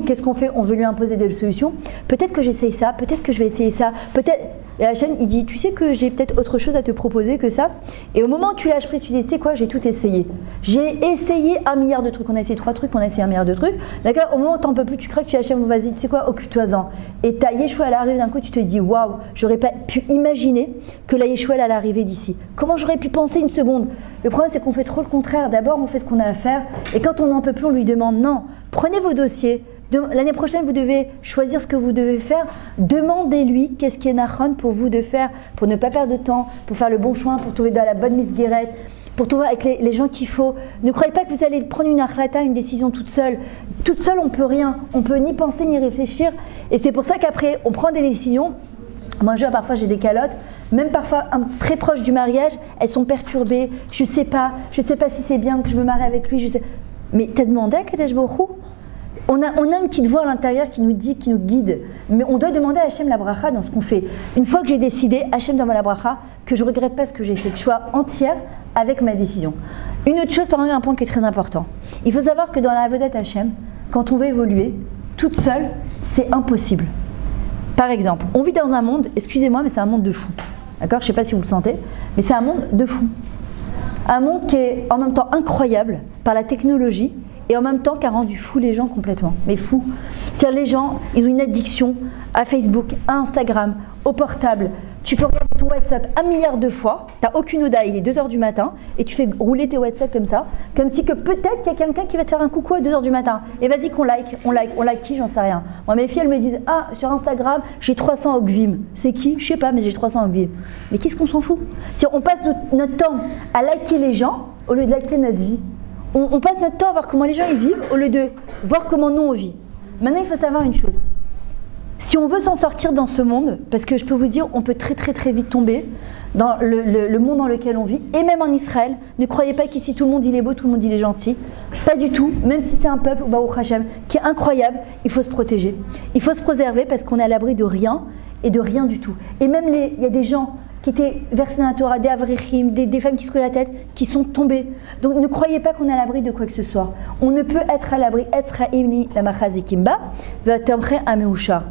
qu'est-ce qu'on fait? On veut lui imposer des solutions. Peut-être que j'essaye ça, peut-être que je vais essayer ça, peut-être. Et Hachem, il dit, tu sais que j'ai peut-être autre chose à te proposer que ça. Et au moment où tu lâches prise, tu dis, tu sais quoi, j'ai tout essayé. J'ai essayé 1 milliard de trucs. On a essayé 3 trucs, on a essayé 1 milliard de trucs. D'accord? Au moment où t'en peux plus, tu craques, tu dis, Hachem, vas-y, tu sais quoi, occupe-toi-en. Et ta Yeshua, elle arrive d'un coup, tu te dis, waouh, j'aurais pas pu imaginer que la Yeshua, elle allait arriver d'ici. Comment j'aurais pu penser une seconde? Le problème, c'est qu'on fait trop le contraire. D'abord, on fait ce qu'on a à faire. Et quand on n'en peut plus, on lui demande, non, prenez vos dossiers. L'année prochaine, vous devez choisir ce que vous devez faire. Demandez-lui qu'est-ce qui est nachon pour vous de faire, pour ne pas perdre de temps, pour faire le bon choix, pour trouver dans la bonne misguérette, pour trouver avec les gens qu'il faut. Ne croyez pas que vous allez prendre une achlata, une décision toute seule. Toute seule, on ne peut rien. On ne peut ni penser ni réfléchir. Et c'est pour ça qu'après, on prend des décisions. Moi, parfois, j'ai des calottes. Même parfois, très proches du mariage, elles sont perturbées. Je ne sais pas si c'est bien que je me marie avec lui. Mais t'as demandé à Kadesh Baruch Hu? On a une petite voix à l'intérieur qui nous dit, qui nous guide. Mais on doit demander à Hachem la bracha dans ce qu'on fait. Une fois que j'ai décidé, Hachem donne-moi la bracha, que je ne regrette pas ce que j'ai fait, que je sois entière avec ma décision. Une autre chose, par exemple, un point qui est très important. Il faut savoir que dans la vedette Hachem, quand on veut évoluer, toute seule, c'est impossible. Par exemple, on vit dans un monde, excusez-moi, mais c'est un monde de fous. D'accord? Je ne sais pas si vous le sentez, mais c'est un monde de fous. Un monde qui est en même temps incroyable par la technologie, et en même temps qui a rendu fous les gens complètement, mais fous. C'est-à-dire les gens, ils ont une addiction à Facebook, à Instagram, au portable. Tu peux regarder ton WhatsApp 1 milliard de fois, tu n'as aucune oda, il est 2h du matin, et tu fais rouler tes WhatsApp comme ça, comme si que peut-être il y a quelqu'un qui va te faire un coucou à 2h du matin. Et vas-y qu'on like qui, j'en sais rien. Moi, mes filles, elles me disent, ah, sur Instagram, j'ai 300 Ogvim. C'est qui? Je sais pas, mais j'ai 300 Ogvim. Mais qu'est-ce qu'on s'en fout? Si on passe notre temps à liker les gens, au lieu de liker notre vie, on passe notre temps à voir comment les gens ils vivent au lieu de voir comment nous on vit. Maintenant, il faut savoir une chose. Si on veut s'en sortir dans ce monde, parce que je peux vous dire, on peut très très très vite tomber dans le monde dans lequel on vit, et même en Israël, ne croyez pas qu'ici tout le monde il est beau, tout le monde il est gentil. Pas du tout, même si c'est un peuple, Baruch Hashem, qui est incroyable, il faut se protéger. Il faut se préserver parce qu'on est à l'abri de rien et de rien du tout. Et même il y a des gens qui étaient versés dans la Torah, des avrichim, des femmes qui se collent la tête, qui sont tombées. Donc ne croyez pas qu'on est à l'abri de quoi que ce soit. On ne peut être à l'abri, être à imni la machazikimba, va t'emprunter à meusha.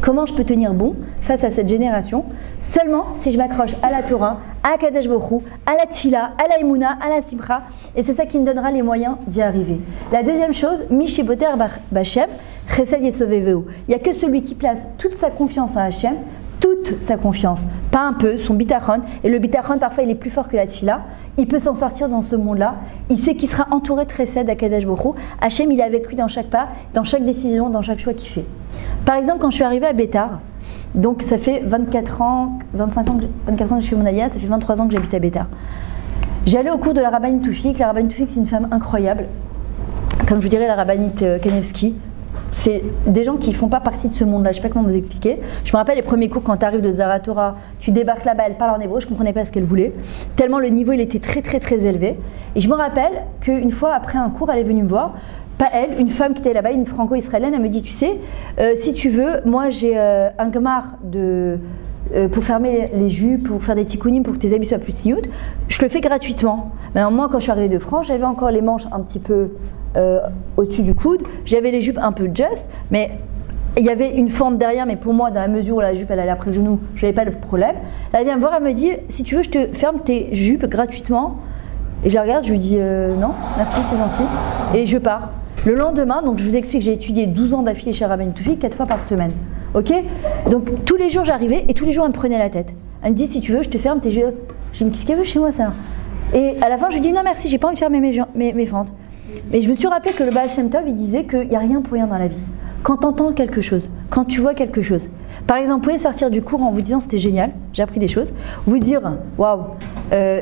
Comment je peux tenir bon face à cette génération? Seulement si je m'accroche à la Torah, à Kadesh Baruch Hu, à la Tfila, à la Emouna, à la Simcha, et c'est ça qui me donnera les moyens d'y arriver. La deuxième chose, Mishiboter Bachem, Chesed Yesoveveu. Il n'y a que celui qui place toute sa confiance en Hachem, toute sa confiance, pas un peu, son bitachon, et le bitachon parfois il est plus fort que la tfila, il peut s'en sortir dans ce monde-là, il sait qu'il sera entouré de chesed à Kadesh Baruch Hu. Hachem il est avec lui dans chaque pas, dans chaque décision, dans chaque choix qu'il fait. Par exemple, quand je suis arrivée à Bétar, donc ça fait 24 ans que je fais mon alia, ça fait 23 ans que j'habite à Bétar. J'allais au cours de la rabbinite Toufik. La rabbinite Toufik c'est une femme incroyable, comme je vous dirais la rabbinite Kanevski. C'est des gens qui ne font pas partie de ce monde-là, je ne sais pas comment vous expliquer. Je me rappelle les premiers cours quand tu arrives de Zaratora, tu débarques là-bas, elle parle en hébreu, je ne comprenais pas ce qu'elle voulait. Tellement le niveau il était très très très élevé. Et je me rappelle qu'une fois après un cours, elle est venue me voir. Pas elle, une femme qui était là-bas, une franco-israélienne, elle me dit, tu sais, si tu veux, moi j'ai un gamar pour fermer les jupes, pour faire des tikkunim, pour que tes habits soient plus siout, je le fais gratuitement. Maintenant, moi quand je suis arrivée de France, j'avais encore les manches un petit peu au-dessus du coude, j'avais les jupes un peu just, mais il y avait une fente derrière, mais pour moi, dans la mesure où la jupe elle allait après le genou, je n'avais pas de problème. Elle vient me voir, elle me dit, si tu veux, je te ferme tes jupes gratuitement. Et je la regarde, je lui dis non, merci, c'est gentil, et je pars. Le lendemain, donc je vous explique, j'ai étudié 12 ans d'affilée chez Rabbeinu Toufik, 4 fois par semaine. Ok? Donc tous les jours j'arrivais et tous les jours elle me prenait la tête. Elle me dit, si tu veux, je te ferme tes jupes. Je dis, mais qu'est-ce qu'elle veut chez moi ça? Et à la fin, je lui dis, non merci, j'ai pas envie de fermer mes fentes. Et je me suis rappelé que le Baal Shem Tov, il disait qu'il n'y a rien pour rien dans la vie. Quand tu entends quelque chose, quand tu vois quelque chose. Par exemple, vous pouvez sortir du cours en vous disant c'était génial, j'ai appris des choses. Vous dire waouh,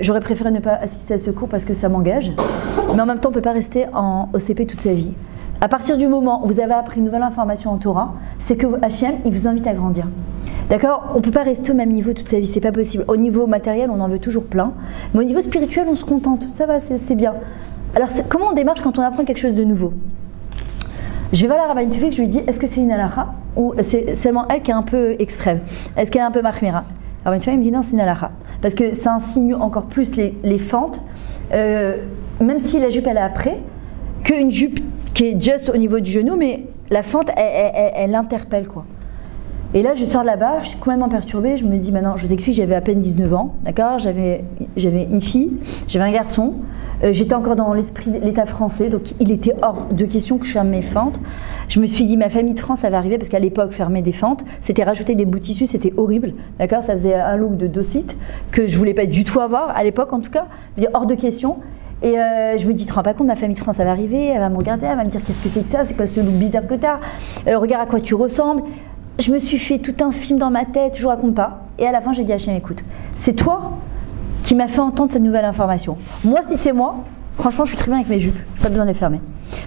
j'aurais préféré ne pas assister à ce cours parce que ça m'engage. Mais en même temps, on ne peut pas rester en OCP toute sa vie. À partir du moment où vous avez appris une nouvelle information en Torah, c'est que Hachem, il vous invite à grandir. D'accord? On ne peut pas rester au même niveau toute sa vie, c'est pas possible. Au niveau matériel, on en veut toujours plein. Mais au niveau spirituel, on se contente. Ça va, c'est bien. Alors, comment on démarche quand on apprend quelque chose de nouveau? Je vais voir la rabbinite Toufik, je lui dis, est-ce que c'est une halakha ou c'est seulement elle qui est un peu extrême? Est-ce qu'elle est un peu mahmira? La rabbinite Toufik me dit non, c'est une halakha. Parce que ça insinue encore plus les fentes, même si la jupe elle est après, qu'une jupe qui est juste au niveau du genou, mais la fente, elle interpelle, quoi. Et là, je sors de là-bas, je suis complètement perturbée. Je me dis, maintenant, je vous explique, j'avais à peine 19 ans, d'accord. J'avais une fille, j'avais un garçon. J'étais encore dans l'esprit de l'État français, donc il était hors de question que je ferme mes fentes. Je me suis dit, ma famille de France, ça va arriver, parce qu'à l'époque, fermer des fentes, c'était rajouter des bouts de tissu, c'était horrible, d'accord. Ça faisait un look de docite que je voulais pas du tout avoir, à l'époque en tout cas, mais hors de question. Et je me dis, tu te rends pas compte, ma famille de France, ça va arriver, elle va me regarder, elle va me dire, qu'est-ce que c'est que ça, c'est quoi ce look bizarre que t'as, regarde à quoi tu ressembles. Je me suis fait tout un film dans ma tête, je vous raconte pas. Et à la fin, j'ai dit à Hachem, écoute, c'est toi qui m'as fait entendre cette nouvelle information. Moi, si c'est moi, franchement, je suis très bien avec mes jupes, je n'ai pas besoin de les fermer.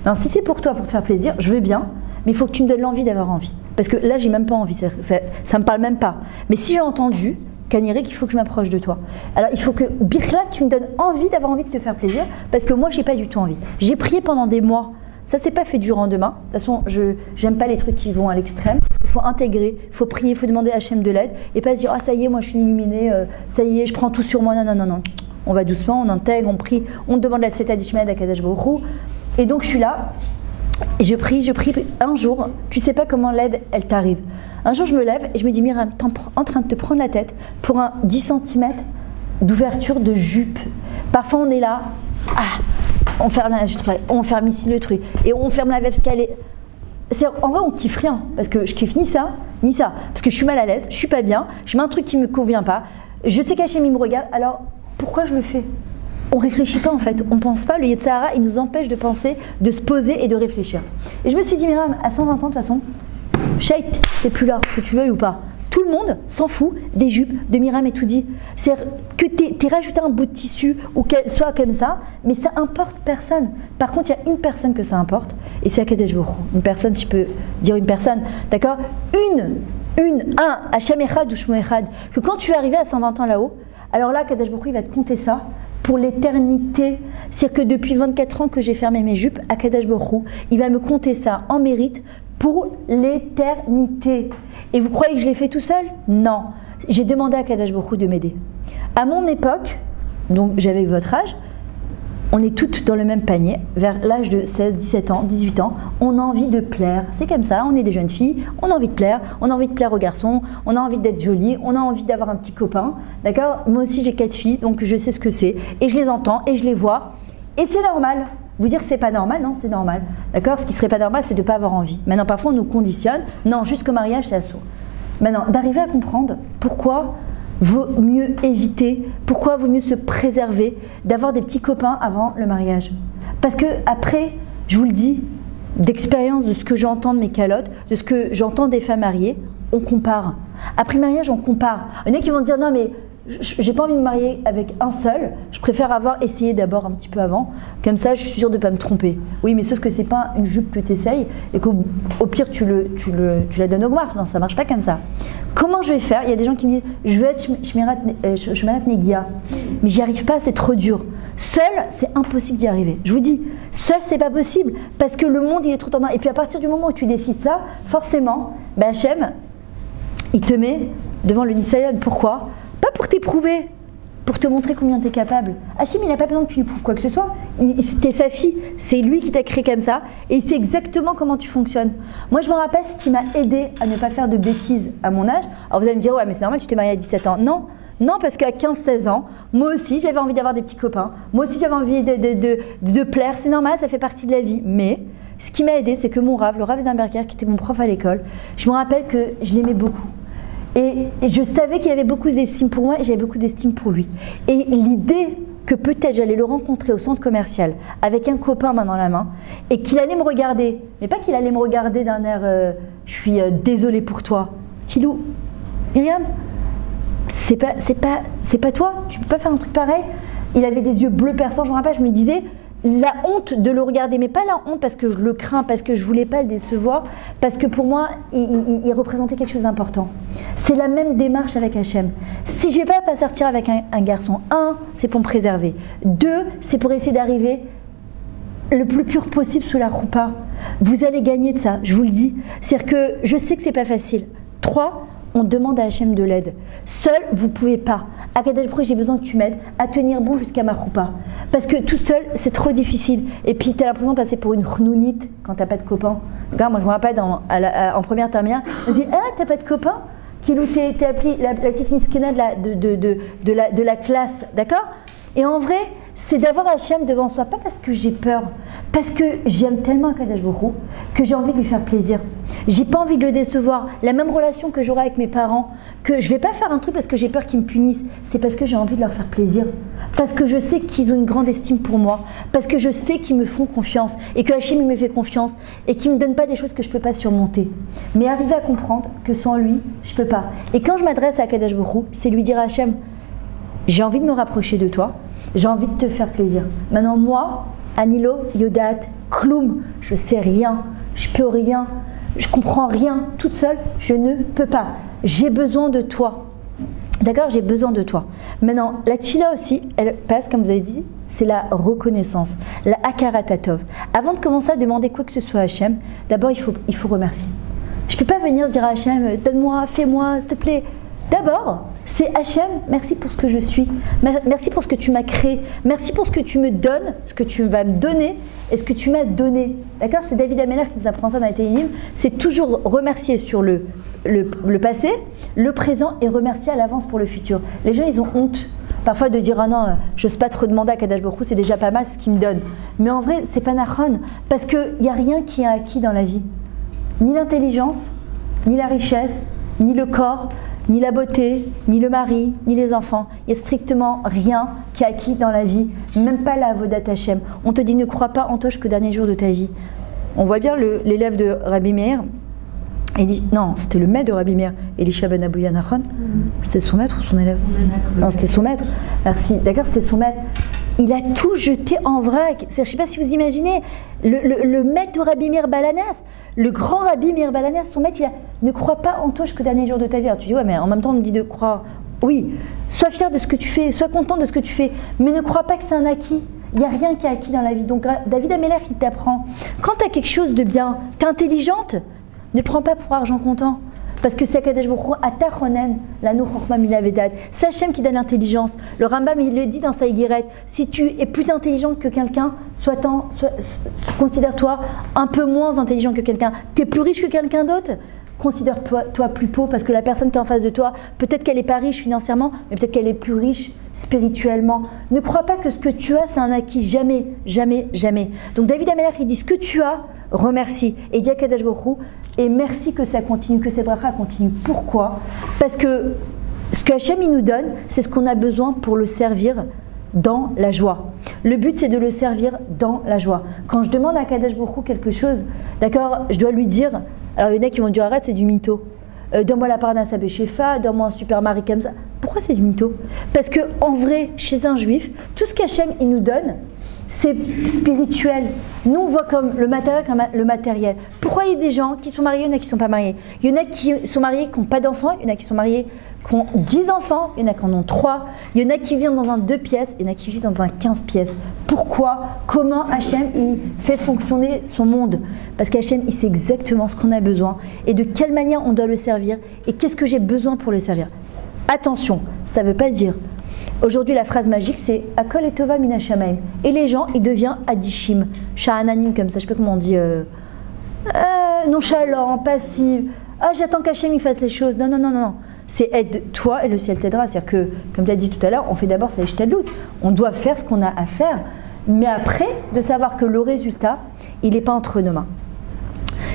Alors, si c'est pour toi, pour te faire plaisir, je veux bien, mais il faut que tu me donnes l'envie d'avoir envie. Parce que là, j'ai même pas envie, ça me parle même pas. Mais si j'ai entendu, Kanirik, il faut que je m'approche de toi. Alors, il faut que, Birkla, tu me donnes envie d'avoir envie de te faire plaisir, parce que moi, j'ai pas du tout envie. J'ai prié pendant des mois. Ça s'est pas fait du jour au lendemain. De toute façon, j'aime pas les trucs qui vont à l'extrême. Il faut intégrer, il faut prier, il faut demander à Hachem de l'aide et pas se dire, ah ça y est, moi je suis illuminée, ça y est, je prends tout sur moi. Non, non, non, non. On va doucement, on intègre, on prie, on demande la Seta d'Ishmael à Kadosh Baruch Hu. Et donc je suis là, et je prie. Un jour, tu sais pas comment l'aide, elle t'arrive. Un jour, je me lève et je me dis, Myriam, t'es en train de te prendre la tête pour un 10 cm d'ouverture de jupe. Parfois, on est là, on ferme ici le truc, et on ferme la veste qu'elle est. En vrai, on kiffe rien, parce que je kiffe ni ça, parce que je suis mal à l'aise, je suis pas bien, je mets un truc qui me convient pas, je sais qu'Hachem il me regarde, alors pourquoi je le fais? On réfléchit pas en fait, on pense pas, le Yetzer Hara il nous empêche de penser, de se poser et de réfléchir. Et je me suis dit, Myriam, à 120 ans de toute façon, Shait, t'es plus là, que tu veuilles ou pas. Tout le monde s'en fout des jupes de Myriam et tout dit. C'est que t'aies rajouté un bout de tissu ou qu'elle soit comme ça, mais ça importe personne. Par contre, il y a une personne que ça importe, et c'est Akadosh Baruch Hu. Une personne, si je peux dire une personne, d'accord? Hachem Echad ou Shmo Echad. Que quand tu es arrivé à 120 ans là-haut, alors là, Akadosh Baruch Hu, il va te compter ça pour l'éternité. C'est-à-dire que depuis 24 ans que j'ai fermé mes jupes, Akadosh Baruch Hu, il va me compter ça en mérite pour l'éternité. Et vous croyez que je l'ai fait tout seul? Non. J'ai demandé à Kadosh Baruch Hu de m'aider. À mon époque, donc j'avais votre âge, on est toutes dans le même panier, vers l'âge de 16, 17 ans, 18 ans, on a envie de plaire. C'est comme ça, on est des jeunes filles, on a envie de plaire aux garçons, on a envie d'être jolie, on a envie d'avoir un petit copain, d'accord? Moi aussi j'ai 4 filles, donc je sais ce que c'est, et je les entends, et je les vois, et c'est normal. Vous dire que c'est pas normal, non, c'est normal. D'accord? Ce qui serait pas normal, c'est de ne pas avoir envie. Maintenant, parfois, on nous conditionne. Non, jusqu'au mariage, c'est assourd. Maintenant, d'arriver à comprendre pourquoi vaut mieux éviter, pourquoi vaut mieux se préserver d'avoir des petits copains avant le mariage. Parce que après, je vous le dis, d'expérience de ce que j'entends de mes calottes, de ce que j'entends des femmes mariées, on compare. Après le mariage, on compare. Il y en a qui vont dire non, mais j'ai pas envie de me marier avec un seul, je préfère avoir essayé d'abord un petit peu avant, comme ça je suis sûre de ne pas me tromper. Oui, mais sauf que c'est pas une jupe que tu essayes et qu'au pire tu la donnes au gmar. Non, ça marche pas comme ça. Comment je vais faire? Il y a des gens qui me disent je veux être Shmirat Negia, mais j'y arrive pas, c'est trop dur. Seul, c'est impossible d'y arriver. Je vous dis, seul c'est pas possible parce que le monde il est trop tendance. Et puis à partir du moment où tu décides ça, forcément, Hachem, il te met devant le Nisayon. Pourquoi? Pas pour t'éprouver, pour te montrer combien tu es capable. Hachem, il n'a pas besoin que tu lui prouves quoi que ce soit. T'es sa fille, c'est lui qui t'a créé comme ça, et il sait exactement comment tu fonctionnes. Moi, je me rappelle ce qui m'a aidé à ne pas faire de bêtises à mon âge. Alors vous allez me dire, ouais, mais c'est normal, tu t'es mariée à 17 ans. Non, non, parce qu'à 15-16 ans, moi aussi, j'avais envie d'avoir des petits copains. Moi aussi, j'avais envie de plaire. C'est normal, ça fait partie de la vie. Mais ce qui m'a aidé, c'est que mon Rav, le Rav Wittenberger, qui était mon prof à l'école, je me rappelle que je l'aimais beaucoup. Et je savais qu'il avait beaucoup d'estime pour moi et j'avais beaucoup d'estime pour lui. Et l'idée que peut-être j'allais le rencontrer au centre commercial avec un copain main dans la main et qu'il allait me regarder, mais pas qu'il allait me regarder d'un air je suis désolée pour toi. Kilou, Myriam, c'est pas toi, tu peux pas faire un truc pareil. Il avait des yeux bleus perçants, je me rappelle, je me disais la honte de le regarder, mais pas la honte parce que je le crains, parce que je voulais pas le décevoir, parce que pour moi, il représentait quelque chose d'important. C'est la même démarche avec Hachem. Si je vais pas sortir avec un garçon, c'est pour me préserver. 2, c'est pour essayer d'arriver le plus pur possible sous la roupa. Vous allez gagner de ça, je vous le dis. C'est-à-dire que je sais que c'est pas facile. 3, on demande à Hachem de l'aide. Seul, vous ne pouvez pas. Akadosh Baruch Hu, j'ai besoin que tu m'aides à tenir bon jusqu'à ma choupa. Parce que tout seul, c'est trop difficile. Et puis, tu as l'impression de passer pour une chnounite quand tu n'as pas de copain. Regarde, moi, je me rappelle en première terminale, on dit « Ah, tu n'as pas de copain ?» Kilou, t'es appelée la petite miskina de la classe, d'accord? Et en vrai, c'est d'avoir Hachem devant soi, pas parce que j'ai peur, parce que j'aime tellement Akadosh Baruch Hu que j'ai envie de lui faire plaisir. J'ai pas envie de le décevoir. La même relation que j'aurai avec mes parents, que je vais pas faire un truc parce que j'ai peur qu'ils me punissent, c'est parce que j'ai envie de leur faire plaisir. Parce que je sais qu'ils ont une grande estime pour moi, parce que je sais qu'ils me font confiance et que Hachem il me fait confiance et qu'il ne me donne pas des choses que je ne peux pas surmonter. Mais arriver à comprendre que sans lui, je ne peux pas. Et quand je m'adresse à Akadosh Baruch Hu, c'est lui dire à Hachem, j'ai envie de me rapprocher de toi, j'ai envie de te faire plaisir. Maintenant moi, Anilo, Yodat, Kloum, je sais rien, je peux rien, je comprends rien, toute seule, je ne peux pas. J'ai besoin de toi. D'accord, j'ai besoin de toi. Maintenant, la tfila aussi, elle passe, comme vous avez dit, c'est la reconnaissance, la hakaratatov. Avant de commencer à demander quoi que ce soit à Hachem, d'abord il faut remercier. Je ne peux pas venir dire à Hachem, donne-moi, fais-moi, s'il te plaît. D'abord, c'est Hachem, merci pour ce que je suis, merci pour ce que tu m'as créé, merci pour ce que tu me donnes, ce que tu vas me donner et ce que tu m'as donné. D'accord, c'est David Ameller qui nous apprend ça dans les Télim. C'est toujours remercier sur le passé, le présent et remercier à l'avance pour le futur. Les gens, ils ont honte parfois de dire « Ah non, je n'ose pas trop demander à Kadosh Baruch Hu, c'est déjà pas mal ce qu'il me donne. » Mais en vrai, c'est pas nachon, parce qu'il n'y a rien qui est acquis dans la vie. Ni l'intelligence, ni la richesse, ni le corps, ni la beauté, ni le mari, ni les enfants. Il n'y a strictement rien qui est acquis dans la vie, même pas la avodat Hashem. On te dit ne crois pas en toi jusqu'au dernier jour de ta vie. On voit bien l'élève de Rabbi Meir, non, c'était le maître de Rabbi Meir, Elisha ben Abouya Nachon. C'était son maître ou son élève? Non, c'était son maître. Merci. D'accord, c'était son maître. Il a tout jeté en vrac. Je ne sais pas si vous imaginez, le maître de Rabbi Meir Balanas, le grand Rabbi Meir Balanas, son maître, il a ne crois pas en toi jusqu'au dernier jour de ta vie. Alors tu dis, ouais, mais en même temps, on me dit de croire. Oui, sois fier de ce que tu fais, sois content de ce que tu fais, mais ne crois pas que c'est un acquis. Il n'y a rien qui est acquis dans la vie. Donc, David Ameller qui t'apprend, quand tu as quelque chose de bien, tu es intelligente, ne prends pas pour argent comptant. Parce que c'est Akadosh Baruch Hu atachonen lanu chokhma mina vedat. C'est Hachem qui donne l'intelligence. Le Rambam, il le dit dans sa Higueret, si tu es plus intelligent que quelqu'un, considère-toi un peu moins intelligent que quelqu'un. Tu es plus riche que quelqu'un d'autre, considère-toi plus pauvre, parce que la personne qui est en face de toi, peut-être qu'elle n'est pas riche financièrement, mais peut-être qu'elle est plus riche spirituellement. Ne crois pas que ce que tu as, c'est un acquis. Jamais, jamais, jamais. Donc David Ameller, il dit ce que tu as, remercie. Et dit à Kadosh Baruch Hu, et merci que ça continue, que cette bracha continue. Pourquoi? Parce que ce que Hachem il nous donne, c'est ce qu'on a besoin pour le servir dans la joie. Le but, c'est de le servir dans la joie. Quand je demande à Kadosh Baruch Hu quelque chose, d'accord, je dois lui dire, alors il y en a qui vont dire arrête, c'est du mytho. Donne-moi la parnasse à Béchéfa, donne-moi un super mari comme ça. Pourquoi c'est du mytho? Parce que en vrai, chez un juif, tout ce qu'Hachem il nous donne, c'est spirituel. Nous, on voit comme le matériel. Pourquoi il y a des gens qui sont mariés, il y en a qui ne sont pas mariés? Il y en a qui sont mariés, qui n'ont pas d'enfants, il y en a qui sont mariés, qui ont 10 enfants, il y en a qui en ont 3, il y en a qui vivent dans un 2 pièces, il y en a qui vivent dans un 15 pièces. Pourquoi? Comment Hachem il fait fonctionner son monde? Parce qu'Hachem, il sait exactement ce qu'on a besoin et de quelle manière on doit le servir et qu'est-ce que j'ai besoin pour le servir. Attention, ça ne veut pas dire... Aujourd'hui, la phrase magique, c'est « Akol et tova min hashamaim ». Et les gens, ils deviennent adishim, sha'ananim, comme ça, je ne sais pas comment on dit, nonchalant, passif. « Ah, j'attends qu'Hachem il fasse les choses ». Non, non, non, non. C'est aide-toi et le ciel t'aidera. C'est-à-dire que, comme tu as dit tout à l'heure, on fait d'abord sa ishtadlut. On doit faire ce qu'on a à faire. Mais après, de savoir que le résultat, il n'est pas entre nos mains.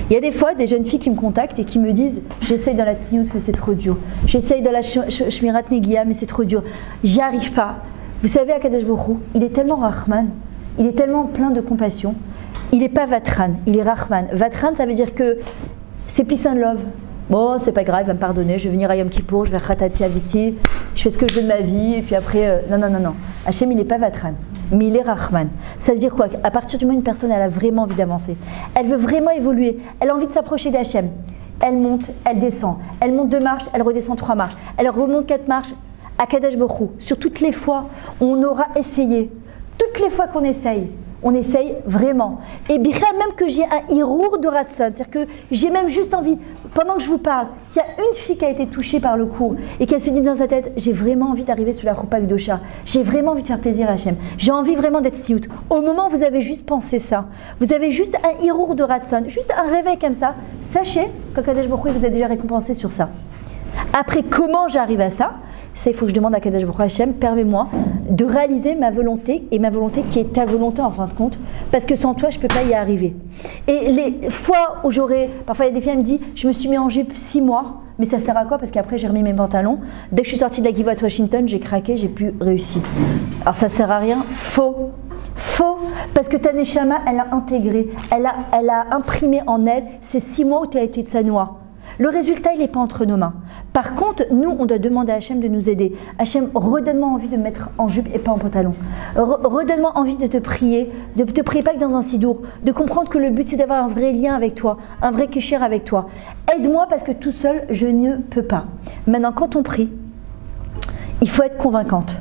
Il y a des fois des jeunes filles qui me contactent et qui me disent « J'essaye dans la tzniout, mais c'est trop dur. J'essaye dans la shmirat negia, mais c'est trop dur. J'y arrive pas. » Vous savez, Akadosh Baruch Hu, il est tellement Rahman, il est tellement plein de compassion. Il n'est pas Vatran, il est Rahman. Vatran, ça veut dire que c'est peace and love. Bon, c'est pas grave, il va me pardonner, je vais venir à Yom Kippour, je vais khatati aviti, je fais ce que je veux de ma vie, et puis après, non, non, non, non. Hachem, il n'est pas Vatran, mais il est Rahman. Ça veut dire quoi? À partir du moment où une personne, elle a vraiment envie d'avancer, elle veut vraiment évoluer, elle a envie de s'approcher d'Hachem, elle monte, elle descend, elle monte 2 marches, elle redescend 3 marches, elle remonte 4 marches, à Kadosh Baruch Hu, sur toutes les fois où on aura essayé, toutes les fois qu'on essaye, on essaye vraiment. Et bien même que j'ai un hirour de ratson, c'est-à-dire que j'ai même juste envie, pendant que je vous parle, s'il y a une fille qui a été touchée par le cours et qu'elle se dit dans sa tête, j'ai vraiment envie d'arriver sous la roupa Gdosha, j'ai vraiment envie de faire plaisir à Hachem, j'ai envie vraiment d'être siout. Au moment où vous avez juste pensé ça, vous avez juste un hirour de ratson, juste un réveil comme ça, sachez qu'Akadosh Baruch Hu vous a déjà récompensé sur ça. Après, comment j'arrive à ça? Ça, il faut que je demande à Kadosh Baruch Hu, Hachem, permets-moi de réaliser ma volonté, et ma volonté qui est ta volonté en fin de compte, parce que sans toi, je ne peux pas y arriver. Et les fois où parfois il y a des filles qui me disent, je me suis mis en jupe 6 mois, mais ça sert à quoi? Parce qu'après, j'ai remis mes pantalons. Dès que je suis sortie de la Givot Washington, j'ai craqué, j'ai pu réussir. Alors ça sert à rien? Faux. Faux, parce que ta Neshama, elle a intégré, elle a imprimé en elle ces 6 mois où tu as été tsanoua. Le résultat, il n'est pas entre nos mains. Par contre, nous, on doit demander à Hachem de nous aider. Hachem, redonne-moi envie de me mettre en jupe et pas en pantalon. Redonne-moi envie de te prier pas que dans un sidour, de comprendre que le but, c'est d'avoir un vrai lien avec toi, un vrai kécher avec toi. Aide-moi parce que tout seul, je ne peux pas. Maintenant, quand on prie, il faut être convaincante.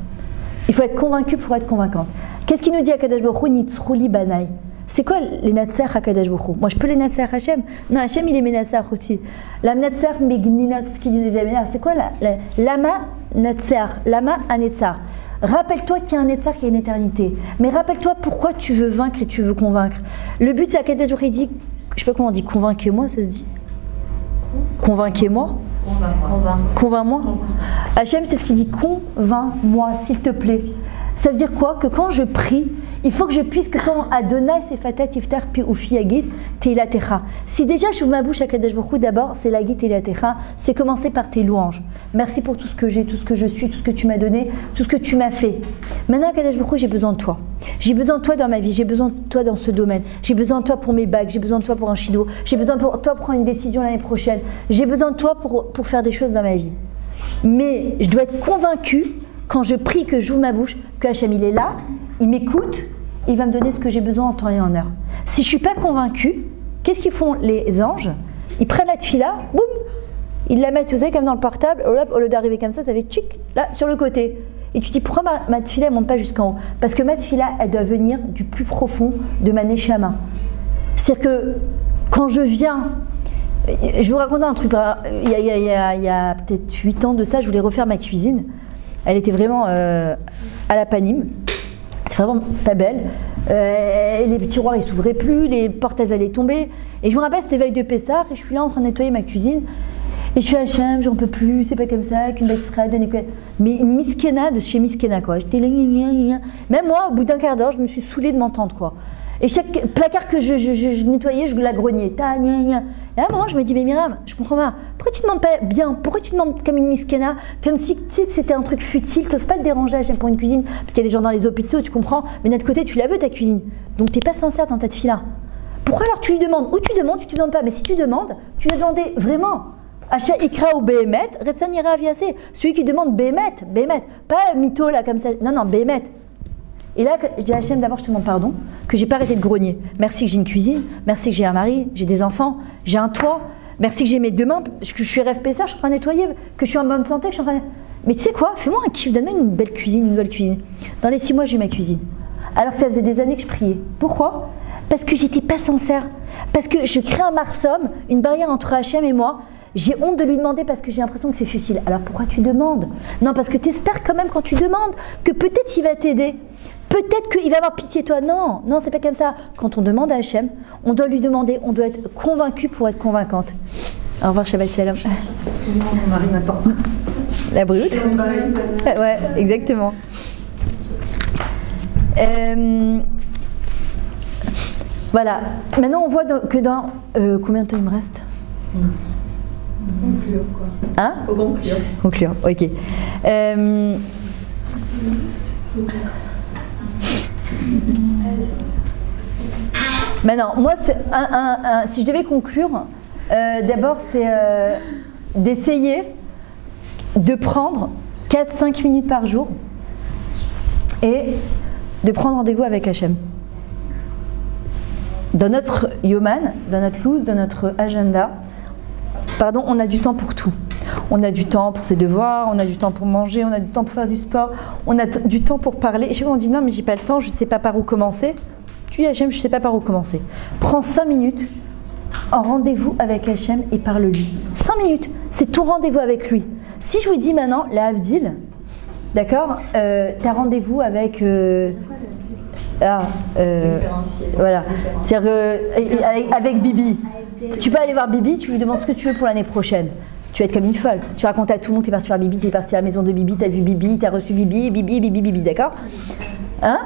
Il faut être convaincu pour être convaincante. Qu'est-ce qu'il nous dit à Kadosh Baruch Hu? Nitzruli banai. C'est quoi les Natser à Kadosh Baruch Hu? Moi, je peux les Natser Hachem? Non, Hachem, il est mes Natser aussi. La Natser Megninat, ce qu'il dit, c'est quoi Lama Natser, Lama Anetzar. Rappelle-toi qu'il y a un Netzar qui a une éternité. Mais rappelle-toi pourquoi tu veux vaincre et tu veux convaincre. Le but, c'est à Kadosh Baruch Hu, il dit, je sais pas comment on dit, convainquez-moi, ça se dit? Convainquez-moi? Convainc-moi. Hachem, c'est ce qu'il dit, convainc-moi, s'il te plaît. Ça veut dire quoi? Que quand je prie, il faut que je puisse, que quand Adonai Sefatat Iftar Pi Ufi Yagid Teilatecha. Si déjà j'ouvre ma bouche à Kadosh Baruch Hu, d'abord c'est l'Agid Teilatecha, c'est commencer par tes louanges. Merci pour tout ce que j'ai, tout ce que je suis, tout ce que tu m'as donné, tout ce que tu m'as fait. Maintenant, Kadosh Baruch Hu, j'ai besoin de toi. J'ai besoin de toi dans ma vie, j'ai besoin de toi dans ce domaine. J'ai besoin de toi pour mes bacs, j'ai besoin de toi pour un shido, j'ai besoin de toi pour prendre une décision l'année prochaine. J'ai besoin de toi pour faire des choses dans ma vie. Mais je dois être convaincue, quand je prie, que j'ouvre ma bouche, que Hachem il est là, il m'écoute, il va me donner ce que j'ai besoin en temps et en heure. Si je ne suis pas convaincue, qu'est-ce qu'ils font les anges? Ils prennent la tefila, boum, ils la mettent, vous savez, comme dans le portable, au lieu d'arriver comme ça fait tchic, là, sur le côté. Et tu te dis, pourquoi ma tefila ne monte pas jusqu'en haut? Parce que ma tefila, elle doit venir du plus profond de ma neshama. C'est-à-dire que quand je viens, je vous raconte un truc, il y a peut-être 8 ans de ça, je voulais refaire ma cuisine. Elle était vraiment à la panime. C'est vraiment pas belle. Les tiroirs ils s'ouvraient plus, les portes elles allaient tomber. Et je me rappelle, c'était veille de Pessah et je suis là en train de nettoyer ma cuisine. Et je fais Hachem, j'en peux plus, c'est pas comme ça, qu'une belle Israël, mais une miskena de chez miskena quoi. J'étais là, même moi, au bout d'un quart d'heure, je me suis saoulée de m'entendre quoi. Et chaque placard que je nettoyais, je la grognais. Et à un moment, je me dis, mais Myriam, je comprends pas. Pourquoi tu ne demandes pas bien? Pourquoi tu demandes comme une miskena? Comme si tu sais que c'était un truc futile. Tu n'oses pas te déranger Hachem pour une cuisine. Parce qu'il y a des gens dans les hôpitaux, tu comprends. Mais d'un autre côté, tu la veux ta cuisine. Donc tu n'es pas sincère dans ta tefila. Pourquoi alors tu lui demandes? Ou tu demandes, tu ne te demandes pas. Mais si tu demandes, tu dois demander vraiment. Hacha Ikra ou Behemet, Retsan ira aviasé. Celui qui demande Behemet. Pas mytho là comme ça. Non, Behemet. Et là, je dis à Hachem, d'abord je te demande pardon, que j'ai pas arrêté de grogner. Merci que j'ai une cuisine, merci que j'ai un mari, j'ai des enfants, j'ai un toit, merci que j'ai mes deux mains, que je suis rêve Pessah, je suis en train de nettoyer, que je suis en bonne santé, que je suis en train de... Mais tu sais quoi, fais-moi un kiff, donne-moi une belle cuisine, une nouvelle cuisine. Dans les 6 mois, j'ai eu ma cuisine. Alors que ça faisait des années que je priais. Pourquoi? Parce que j'étais pas sincère. Parce que je crée un marsom, une barrière entre Hachem et moi. J'ai honte de lui demander parce que j'ai l'impression que c'est futile. Alors pourquoi tu demandes? Non, parce que tu espères quand même quand tu demandes que peut-être il va t'aider. Peut-être qu'il va avoir pitié de toi. Non, c'est pas comme ça. Quand on demande à Hachem, on doit lui demander, on doit être convaincu pour être convaincante. Au revoir, Shabbat Shalom. Excusez-moi, mon mari m'attend. La brute. Ouais, exactement. Voilà. Maintenant, on voit que dans... combien de temps il me reste? Conclure, quoi. Hein? Faut conclure. Conclure, ok. Maintenant, moi, si je devais conclure, d'abord, c'est d'essayer de prendre 4-5 minutes par jour et de prendre rendez-vous avec Hachem. Dans notre Yoman, dans notre loose, dans notre agenda, on a du temps pour tout. On a du temps pour ses devoirs, on a du temps pour manger, on a du temps pour faire du sport, on a du temps pour parler. Et chaque fois on dit non mais j'ai pas le temps, je sais pas par où commencer. Tu dis Hachem, je ne sais pas par où commencer. Prends 5 minutes en rendez-vous avec Hachem et parle-lui. 5 minutes, c'est tout rendez-vous avec lui. Si je vous dis maintenant, la Havdil, d'accord, tu as rendez-vous avec... voilà, c'est-à-dire avec Bibi. Tu peux aller voir Bibi, tu lui demandes ce que tu veux pour l'année prochaine. Tu vas être comme une folle. Tu racontes à tout le monde, tu es parti voir Bibi, tu es parti à la maison de Bibi, tu as vu Bibi, tu as reçu Bibi, Bibi, d'accord? Hein?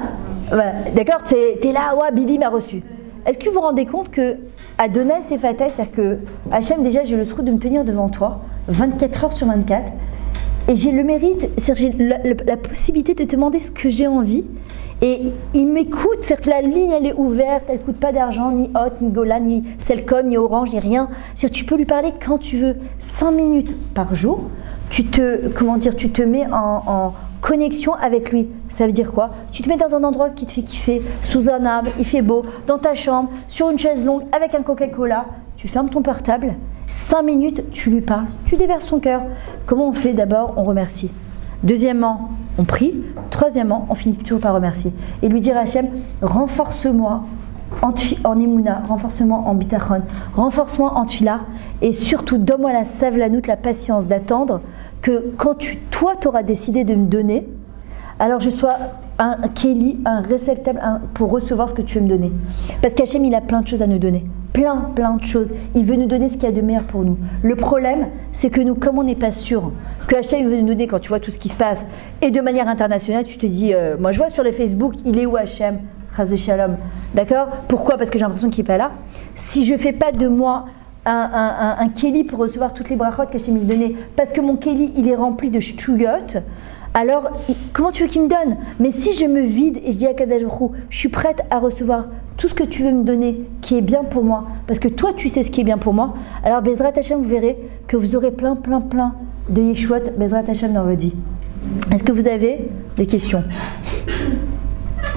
Voilà, d'accord, tu es là, ouais, Bibi m'a reçu. Est-ce que vous vous rendez compte que Adonai c'est fatal, c'est-à-dire que Hachem, déjà, j'ai le souhait de me tenir devant toi 24 heures sur 24 et j'ai le mérite, c'est-à-dire j'ai la possibilité de te demander ce que j'ai envie. Et il m'écoute, c'est-à-dire que la ligne elle est ouverte, elle ne coûte pas d'argent, ni Hot, ni Golan, ni Cellcom, ni Orange, ni rien. C'est-à-dire que tu peux lui parler quand tu veux, 5 minutes par jour, tu te mets en connexion avec lui. Ça veut dire quoi? Tu te mets dans un endroit qui te fait kiffer, sous un arbre, il fait beau, dans ta chambre, sur une chaise longue, avec un Coca-Cola, tu fermes ton portable, 5 minutes, tu lui parles, tu déverses ton cœur. Comment on fait? D'abord, on remercie. Deuxièmement, on prie. Troisièmement, on finit toujours par remercier. Et lui dire à Hachem, renforce-moi en Emouna, renforce-moi en Bitachon, renforce-moi en Tfila, et surtout donne-moi la savlanout, la patience d'attendre que quand toi t'auras décidé de me donner, alors je sois un Kéli, un réceptacle pour recevoir ce que tu veux me donner. Parce qu'Hachem, il a plein de choses à nous donner. Plein de choses. Il veut nous donner ce qu'il y a de meilleur pour nous. Le problème, c'est que nous, comme on n'est pas sûr que Hachem veut nous donner quand tu vois tout ce qui se passe, et de manière internationale, tu te dis, moi je vois sur les Facebook, il est où Hachem? Chas de Shalom. D'accord? Pourquoi? Parce que j'ai l'impression qu'il n'est pas là. Si je ne fais pas de moi un Kéli pour recevoir toutes les brachot qu'Hachem m'a donné, parce que mon Kéli, il est rempli de shtugot, alors comment tu veux qu'il me donne? Mais si je me vide et je dis à Kadosh Baruch Hu, je suis prête à recevoir tout ce que tu veux me donner qui est bien pour moi, parce que toi tu sais ce qui est bien pour moi, alors Bezrat Hachem, vous verrez que vous aurez plein de Yeshuot Bezrat Hachem dans votre vie. Est-ce que vous avez des questions?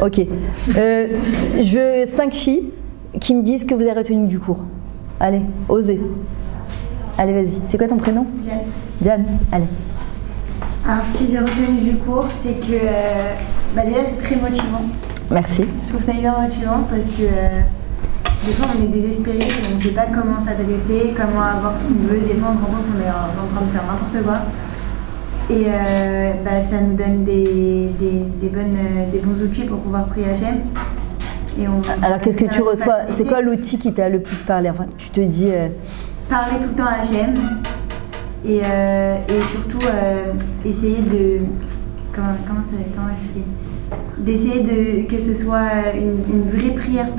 Ok. Je veux 5 filles qui me disent que vous avez retenu du cours. Allez, osez. Allez, vas-y. C'est quoi ton prénom? Jeanne. Jeanne, allez. Alors, ce que j'ai retenu du cours, c'est que déjà, c'est très motivant. Merci. Je trouve ça hyper motivant parce que des fois, on est désespéré, on ne sait pas comment s'adresser, comment avoir ce qu'on veut. Des fois, on se rend compte qu'on est en train de faire n'importe quoi. Et ça nous donne des bons outils pour pouvoir prier Hachem. Alors, qu'est-ce que tu reçois? C'est quoi l'outil qui t'a le plus parlé? Enfin, tu te dis... Parler tout le temps à Hachem. Et surtout essayer de comment expliquer, d'essayer que ce soit une vraie prière, pas